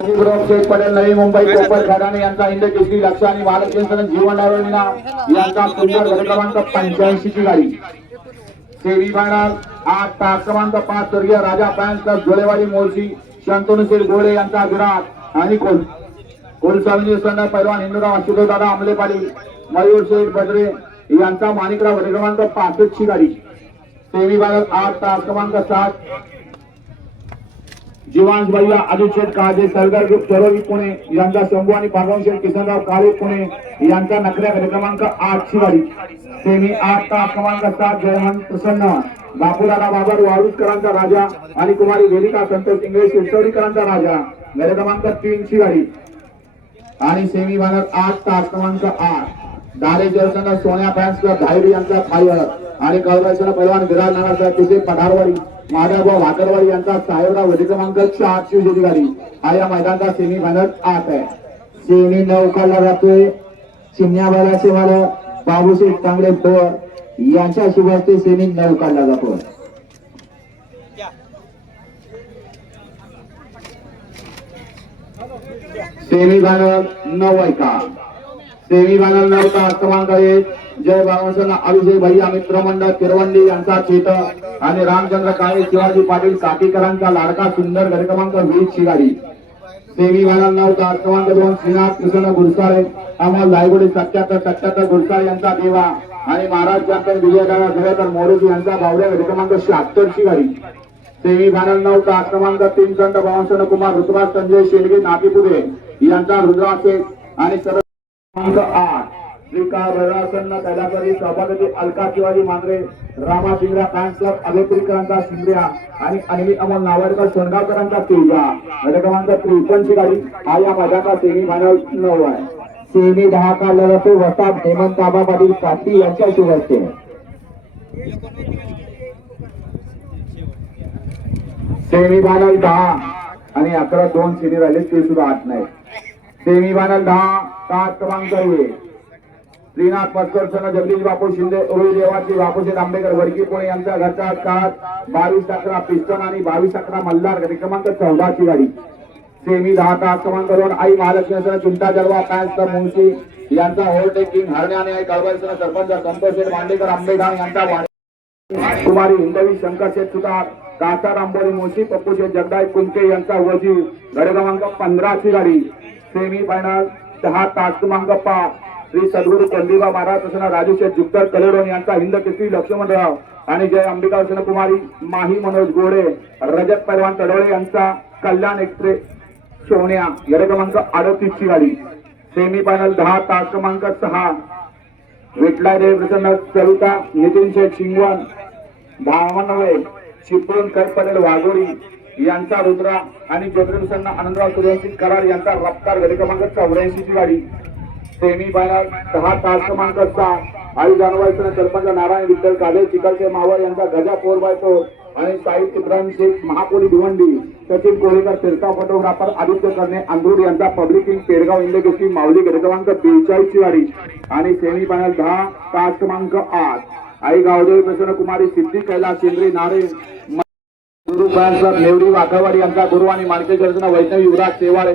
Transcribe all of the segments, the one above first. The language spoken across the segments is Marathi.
पटेल नवी मुंबई कोपर खराणे यांचा हिंद केसरी लक्ष आणि बालकेंद्र जीवन आरोग्यना यांचा सुंदर गट क्रमांक 85 ची गाडी सेमी फायनल 8 तास क्रमांक 5 स्वर्गीय राजा फॅन्स जोलेवाडी मोळशी शंतनुशील गोळे यांचा विराट आणि कोलसावणी पैलवान हिंदूराव आशुतोष दादा आमलेपाडी मयूर शेठ बद्रे यांचा माणिकराव गट क्रमांक 65 ची गाडी सेमी फायनल 8 तास क्रमांक 7 जीवांश भैया अजित शेठ काळे सरदार ग्रुप चरोली पुणे यांचा शंभू आणि पागवन शेठ किसनराव काळे पुणे यांचा नकऱ्या गट क्रमांक 8 ची गाडी सेमी 8 तास क्रमांक 7 जयवंत प्रसन्न बापूदादा बाबर वाळूजकरांचा राजा आणि कुमारी वेदिका संतोष इंग्लिश शिरसोडीकरांचा राजा गट क्रमांक 3 ची गाडी आणि सेमी फायनल 8 तास क्रमांक 8 दारे जयसंघ सोन्या फॅन्स क्लब धायरी यांचा फायर आणि कळवायचा पैलवान विराज नानासाहेब तिथे पठारवाडी माधवभाऊ भाकरवाडी यांचा साहेबराव गट क्रमांक 4 ची गाडी हा या मैदानाचा सेमी फायनल 8 आहे. सेमी 9 काढला जातोय. चिमण्या बैलाचे मालक बाबूशेठ तांगडे पोर यांच्या शुभ हस्ते सेमी 9 काढला जातो. सेमी फायनल 9 आहे का सेमी फायनल 9 तास क्रमांक 1 जय बाबासाहेब अभिषेक भैया मित्र मंडळ तिरवंडी यांचा चेत आणि रामचंद्र काळे शिवाजी पाटील काटीकरांचा लाडका सुंदर गट क्रमांक 20 ची गाडी सेमी फायनल 9 तास क्रमांक 2 श्रीनाथ कृष्ण गुरसाळे अमोल लायगुडे 77 गुरसाळे यांचा देवा आणि महाराज चॅम्पियन विजयदादा जयकर मोरेजी यांचा बावड्या गट क्रमांक 76 ची गाडी सेमी फायनल 9 तास क्रमांक 3 संत बावनसन कुमार ऋतुराज संजय शेडगे नागीपुरे यांचा रुद्राचे आणि सर्व क्रमांक 8 श्रीकार ररासन्न कैलासवाडी सभापती अलका शिवाजी मांद्रे रामा शिंगऱ्या फॅन्स क्लब अभयपुरीकरांचा शिंगऱ्या आणि अनिल अमोल नावाडकर सोनगावकरांचा तेजा गट क्रमांक 53 ची गाडी हा या मैदानाचा सेमी फायनल 9 आहे. सेमी 10 काढला जातो. वस्ताद हेमंत आबा पाटील काठी यांच्या शुभ हस्ते सेमी फायनल 10 आणि 11 2 सेमी राहिले ते सुद्धा 8 नाही. सेमी फायनल 10 तास क्रमांक 1 श्रीनाथ पटकर जगदीश बापू शिंदे ओळी देवाची बापूशेठ आंबेकर वडकी पुणे यांचा घरचा कात 22-11 पिस्टन आणि 22-11 मल्हार गट क्रमांक 14 ची गाडी सेमी 10 तास क्रमांक 2 आई महालक्ष्मी चिंता जलवा फॅन्स मुंशी यांचा ओव्हरटेकिंग हरण्याने आई कळवायचा सरपंच संतोष शेठ मांडेकर आंबेगाव यांचा कुमारी हिंदवी शंकर शेठ सुतार काचा रांबोरी मुंशी पप्पू शेठ जगदाय कुंके यांचा वजी गट क्रमांक 15 ची गाडी सेमी फायनल 10 तास क्रमांक 5 श्री सद्गुरु कंदिबा महाराज प्रसन्न राजू शेठ जुप्तर कलेडोन यांचा हिंद केसरी लक्ष्मणराव आणि जय अंबिका कुमारी माही मनोज गोडे रजत पैलवान तडोळे यांचा कल्याण एक्सप्रेस सोन्या गट क्रमांक 38 ची गाडी सेमी फायनल 10 तास क्रमांक 6 विठलाय देव प्रसन्न चलुता नितीन शेठ शिंगवण धामनवे चिपळूण पटेल वाघोडी यांचा रुद्रा आणि ज्योतिर्प्रसन्न आनंदराव सूर्यवंशी कराड यांचा रफ्तार गट क्रमांक 84 ची गाडी सेमी फायनल 10 तास क्रमांक 6 आई जानवायचं सरपंच नारायण विठ्ठल काळे चिकलचे मावळ यांचा गजा 4x4 आणि साहिब इब्राहिम शेख महापोली भिवंडी सचिन कोळेकर फिरता फोटोग्राफर आदित्य करणे अंधूर यांचा पब्लिक इंग पेडगाव इंडकेसरी माऊली गट क्रमांक 42 ची गाडी आणि सेमी फायनल 10 तास क्रमांक 8 आई गावदेवी प्रसन्न कुमारी सिद्धी कैलास शेंद्री नारे गुरु फॅन्स नेवरी वाघवाडी यांचा गुरु आणि मार्केट वैष्णवी युवराज सेवाळे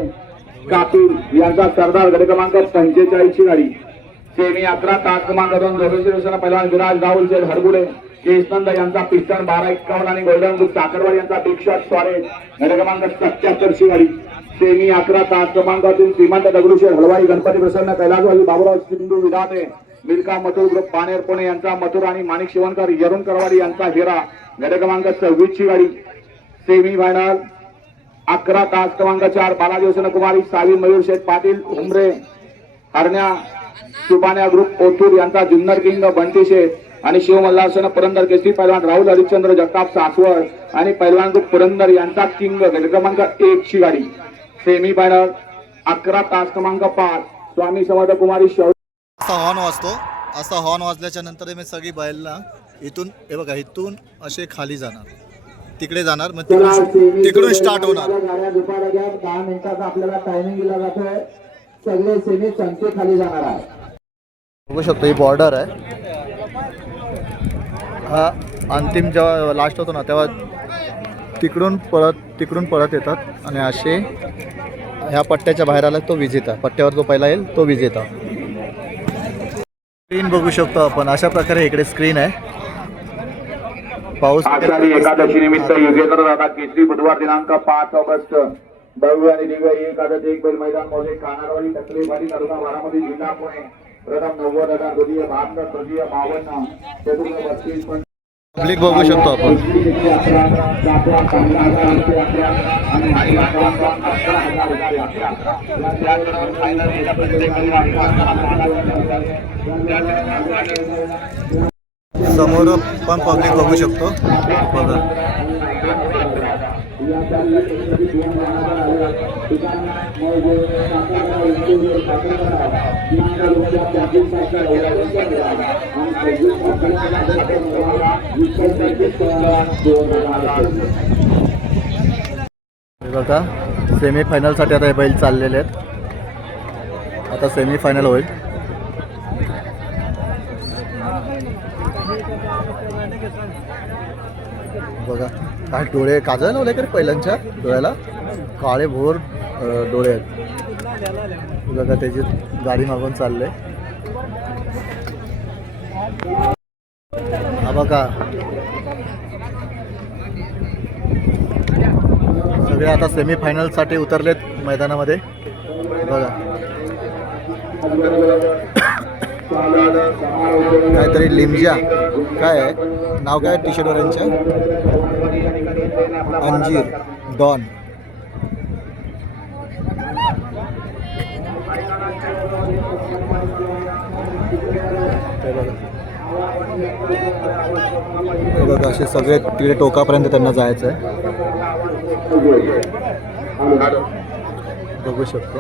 कापील यांचा सरदार गट क्रमांक 45 ची गाडी सेमी 11 तास क्रमांक 2 जोगेश्वर पैलवान विराज राहुल शेठ हरगुडे केसनंद यांचा पिस्टन 12-51 आणि गोल्डन बुक साखरवाडी यांचा बिग शॉट स्वारे गट क्रमांक 77 ची गाडी सेमी 11 तास क्रमांक 3 श्रीमंत दगडूशेठ हलवाई गणपती प्रसन्न कैलासवाडी बाबूराव सिंधू विधाते मिल्का मथुर ग्रुप पानेर पुणे यांचा मथुर आणि माणिक शिवणकर यरुण करवाडी यांचा हिरा गट क्रमांक 26 ची गाडी सेमी फायनल 11 तास क्रमांक 4 बालाजी कुमारी सावी मयूर शेठ पाटील उमरे हरण्या सुपाण्या ग्रुप ओथूर यांचा जुन्नर किंग बंटी शेठ आणि शिवमल्हारसन पुरंदर केसरी पैलवान राहुल हरिश्चंद्र जगताप सासवड आणि पैलवान ग्रुप पुरंदर यांचा किंग गट क्रमांक 1 ची गाडी सेमी फायनल 11 तास क्रमांक 5 स्वामी समर्थ कुमारी असा हॉर्न वाजतो. असा हॉर्न वाजल्याच्या नंतर मी सगळी बैलला इथून हे बघा इथून असे खाली जाणार तिकडे जाणार मग तिकडून स्टार्ट होणार. 10 मिनिटाचा आपल्याला टायमिंग दिला जातोय. सगळे सेमी संख्ये खाली जाणार आहे. बघू शकतो ही बॉर्डर आहे. हा अंतिम जेव्हा लास्ट होतो ना तेव्हा तिकडून पळत येतात आणि ह्या पट्ट्याच्या बाहेर आला तो विजेता, पट्ट्यावर जो पहिला येईल तो विजेता. स्क्रीन बघू शकतो आपण, अशा प्रकारे इकडे स्क्रीन आहे. पाऊस आषाढी एकादशी निमित्त युगेंद्र दादा केसरी बुधवार दिनांक 5 ऑगस्ट भव्य आणि दिव्य एकादश एक बैल मैदान मध्ये कानारवाडी टकलेवाडी तालुका बारामती जिल्हा पुणे. प्रथम 90,000, द्वितीय 72, तृतीय 52, चतुर्थ 32. पब्लिक बघू शकतो आपण. समोर पण पब्लिक बघू शकतो बघा. बघा सेमीफायनलसाठी आता हे बैल चाललेले आहेत. आता सेमीफायनल होईल. बघा काय डोळे, काजळ लावले का पहिल्यांच्या डोळ्याला, काळे भोर डोळे आहेत. बघा त्याची गाडी मागून चालले. हा बघा सगळे आता सेमीफायनलसाठी उतरलेत मैदानामध्ये. बघा काहीतरी लिमजा काय आहे नाव, काय टी शर्टवर यांच्या, अंजीर डॉन. हे बघा असे सगळे तिकडे टोकापर्यंत त्यांना जायचं आहे. बघू शकतो.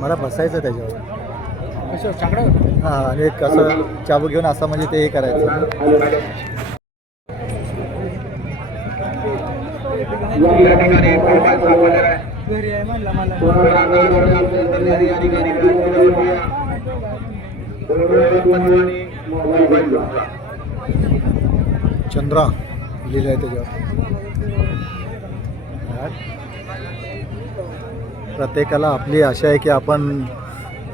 मला बसायचं त्याच्यावर. हां आणि एक असं चाबू घेऊन असं म्हणजे ते हे करायचं. चंद्रा लिहिलं आहे त्याच्यावर. प्रत्येकाला आपली आशा आहे की आपण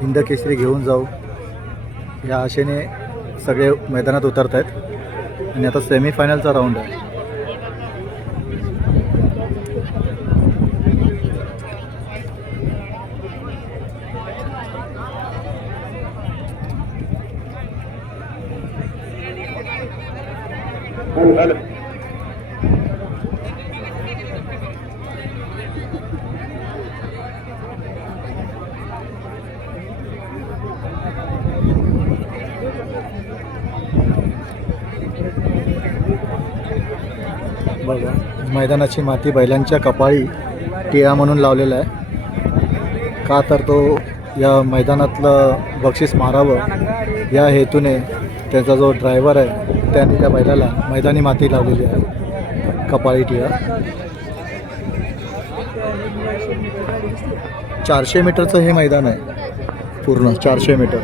हिंद केसरी घेऊन जाऊ, या आशेने सगळे मैदानात उतरत आहेत. आणि आता सेमीफायनलचा राऊंड आहे. बघा मैदानाची माती बैलांच्या कपाळी टिळा म्हणून लावलेला आहे. का तर तो या मैदानातलं बक्षीस मारावं या हेतूने त्याचा जो ड्रायव्हर आहे त्याने त्या बैलाला मैदानी माती लावलेली आहे, कपाळी टिळा. 400 मीटरचं हे मैदान आहे, पूर्ण 400 मीटर.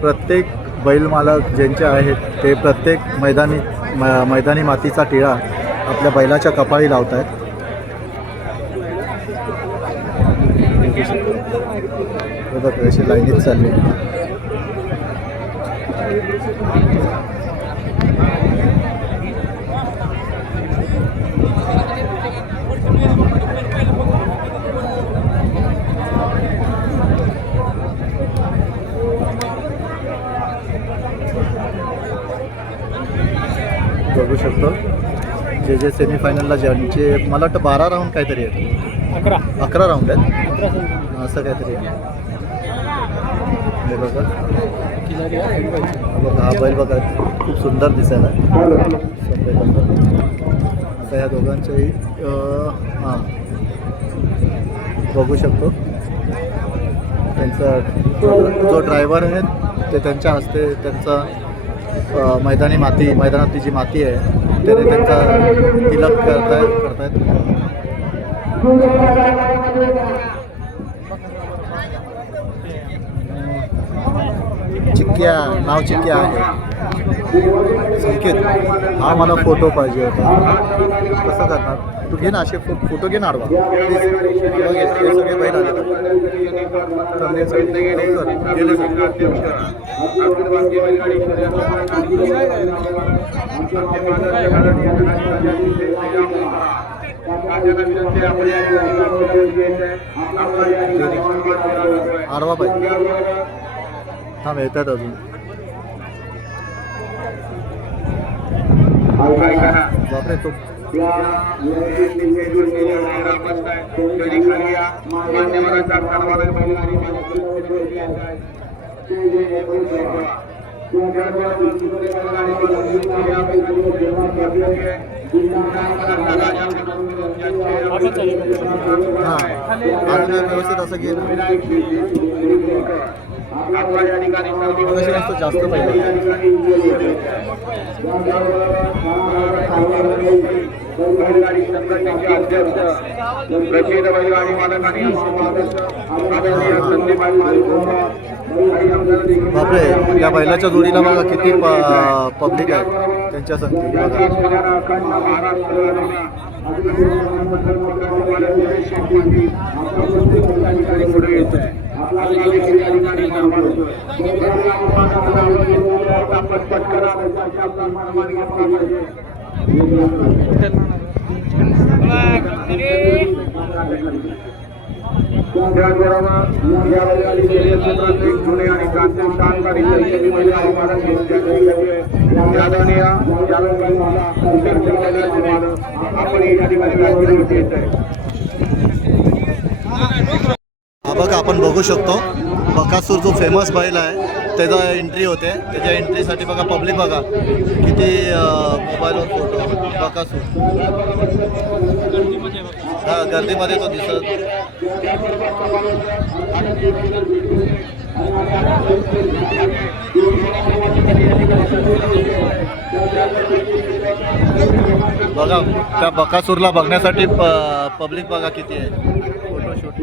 प्रत्येक बैल मालक ज्यांचे आहेत ते प्रत्येक मैदानी मातीचा टिळा आपल्या बैलाच्या कपाळी लावत आहेत. बघा कशी लाईनीत चालली. बघू शकतो जे सेमीफायनलला ज्यांचे मला वाटतं 12 राऊंड काहीतरी आहेत, 11 राऊंड आहेत असं काहीतरी आहे. बघा बघा हा बैल बघा खूप सुंदर दिसायला. तर ह्या दोघांचंही हां बघू शकतो. त्यांचा जो ड्रायव्हर आहे ते त्यांच्या हस्ते त्यांचा मैदानातली जी माती आहे त्याने त्यांचा तिलक करतायत. चिक्क्या नाव चिक्क्या आहे. संकेत हा मला फोटो पाहिजे होता. कसं करणार तू? घे ना असे फोटो घे ना आडवा प्लीज. हे सगळे बैल आले गेले आडवा पाहिजे. थांब येतात अजून. बापरे तो हां अजून व्यवस्थित असं घे ना. जास्त पाहिजे. बापरे या बैलाच्या जोडीला बघा किती पब्लिक आहे त्यांच्या संगती बघा. हा बघा आपण बघू शकतो बकासूर जो फेमस बैल आहे त्याचा एंट्री होते. त्याच्या एंट्रीसाठी बघा पब्लिक बघा किती मोबाईलवर फोटो. बकासूर हा गर्दीमध्ये तो दिसत. बघा त्या बकासूरला बघण्यासाठी पब्लिक बघा किती आहे. फोटोशूट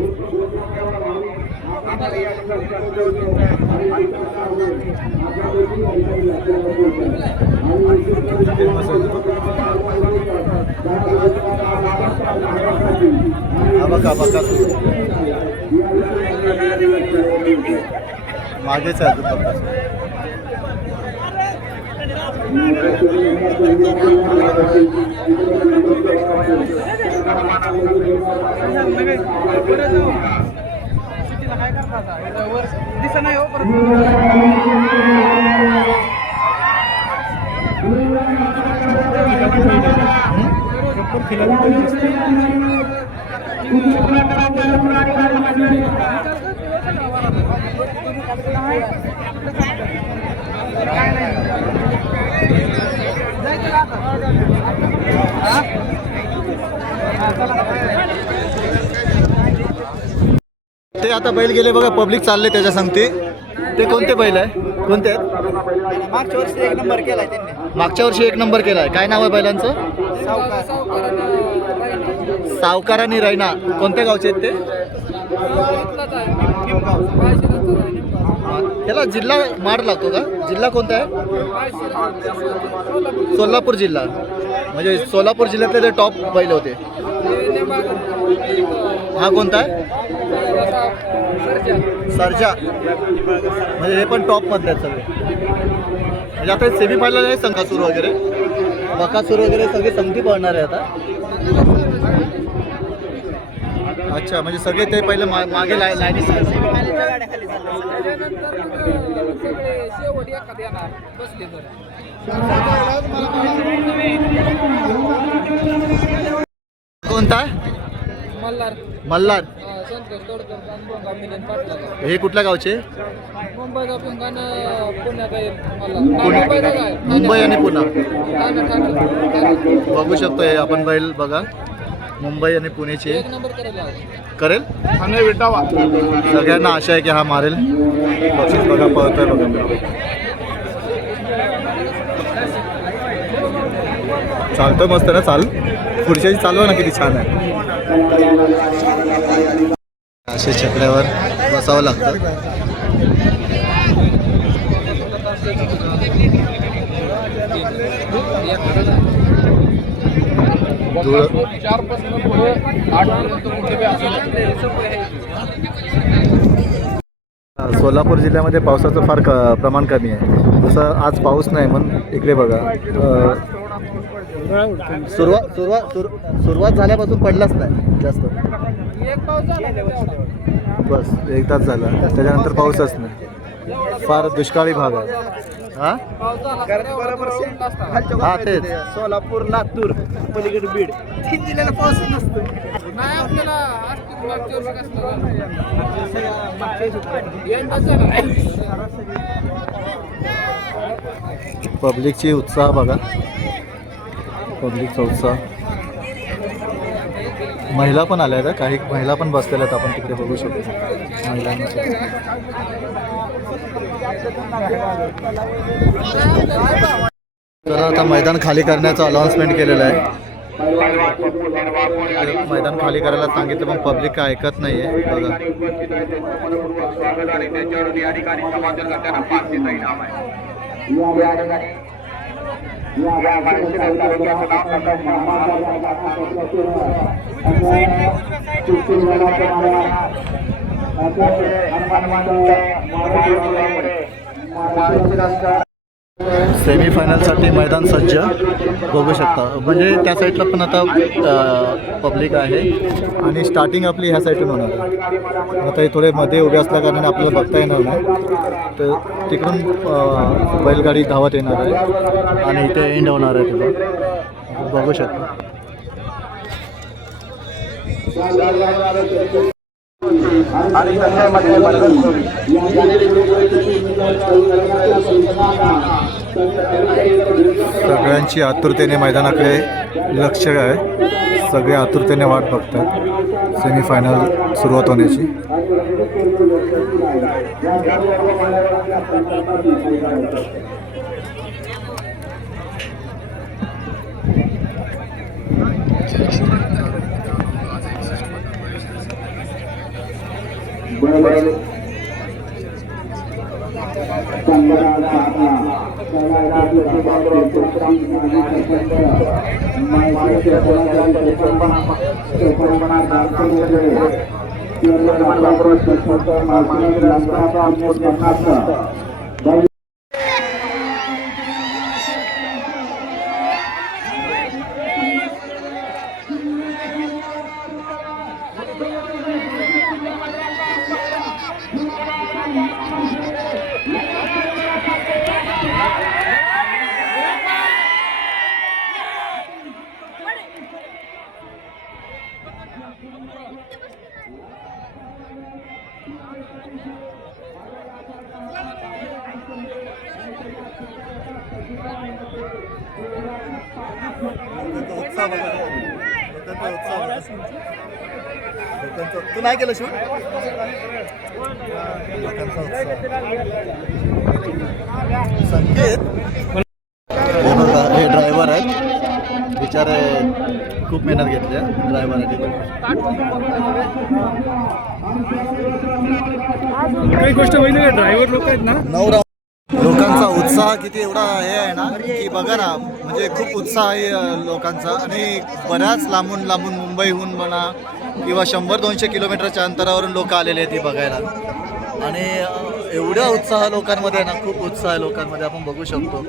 हा बघा बकासूर मागेच आहे बकासूर. ते आता बैल गेले बघा. पब्लिक चालले त्याच्या सांगते. ते कोणते बैल आहे? कोणते आहेत? मागच्या वर्षी एक नंबर केलाय त्यांनी. मागच्या वर्षी एक नंबर केलाय. काय नाव आहे बैलांचं? सावकार आणि रैना. कोणत्या गावचे आहेत ते? त्याला जिल्हा माड लागतो का? जिल्हा कोणता आहे? सोलापूर जिल्हा. म्हणजे सोलापूर जिल्ह्यातले ते टॉप बैल होते. हा कोणता आहे? सर्जा. म्हणजे हे पण टॉप मधले आहेत सगळे. म्हणजे आता सेमी फायनल आहे. संघासूर वगैरे बकासूर वगैरे सगळे संगती पडणार आहे आता. अच्छा म्हणजे सगळे ते पहिले मागे लाईनी कोणता? मल्हार मल्हार. संतोष तोडकर आणि मिलिंद पाटलाचा. हे कुठल्या गावचे? मुंबईचा पिंगाण पुण्यात येईल मुंबई आणि पुणा. ठाणे बघू शकतो हे आपण बैल बघा, मुंबई आणि पुणेचे एक नंबर करायला करेल. ठाणे विटावा. सगळ्यांना आशा आहे की हा मारेल. बक्षीस बघा पळतोय बघा. चालतोय मस्त ना. चाल पुढच्याची चालवा ना, किती छान आहे. असे चकड्यावर बसावं लागतं. सोलापूर जिल्ह्यामध्ये पावसाचं फार प्रमाण कमी आहे. जसं आज पाऊस नाही म्हणून इकडे बघा सुरुवात झाल्यापासून पडलाच नाही जास्त. एक पाऊस झाला बस एकदाच झाला, त्याच्यानंतर पाऊसच नाही. फार दुष्काळी भाग आहे. हा हा तेच. सोलापूर लातूर पलीकडे बीड 3 जिल्ह्याला पाऊस नसतो. नाही आपल्याला पब्लिकची उत्साह बघा, पब्लिकचा उत्साह. महिला पण आल्या आहेत, काही महिला पण बसलेल्या आहेत. आपण तिकडे बघू शकतो महिलांना. तर आता मैदान खाली करण्याचं अनाउन्समेंट केलेलं आहे. मैदान खाली करायला सांगितलं, पण पब्लिक काय ऐकत नाही आहे बघा. सेमीफायनलसाठी मैदान सज्ज बघू शकता. म्हणजे त्या साईडला पण आता पब्लिक आहे आणि स्टार्टिंग आपली ह्या साईडून होणार आहे. आता हे थोडे मध्ये उभे असल्या कारणाने आपल्याला बघता येणार नाही, तर तिकडून बैलगाडी धावत येणार आहे आणि इथे एंड होणार आहे. तुला बघू शकता. सगळ्यांची आतुरतेने मैदानाकडे लक्ष आहे. सगळे आतुरतेने वाट बघतात सेमीफायनल सुरुवात होण्याची. तू नाही केलं शूट. संकेत हे ड्रायव्हर आहेत, बिचारे खूप मेहनत घेतली ड्रायव्हर आहेत. काही गोष्ट होईल का, ड्रायव्हर लोक आहेत ना. 9 राऊंड. लोकांचा उत्साह किती एवढा हे आहे ना की बघा ना, म्हणजे खूप उत्साह आहे लोकांचा. आणि बऱ्याच लांबून लांबून मुंबईहून म्हणा किंवा 100-200 किलोमीटरच्या अंतरावरून लोक आलेले आहेत ही बघायला. आणि एवढा उत्साह लोकांमध्ये आहे ना, खूप उत्साह आहे लोकांमध्ये, आपण बघू शकतो.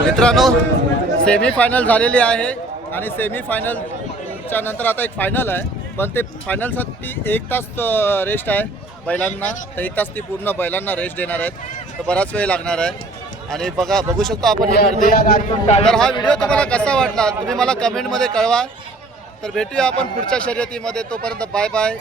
मित्रांनो, सेमीफायनल झालेली आहे आणि सेमीफायनलच्या नंतर आता एक फायनल आहे, पण ते फायनलसाठी 1 तास रेस्ट आहे बैलांना. तर 1 तास ती पूर्ण बैलांना रेस्ट देणार आहेत, तर बराच वेळ लागणार आहे. आणि बघू शकतो आपण ही गर्दी. तर हा व्हिडिओ तुम्हाला कसा वाटला तुम्ही मला कमेंटमध्ये कळवा. तर भेटूया आपण पुढच्या शर्यतीमध्ये. तोपर्यंत बाय बाय.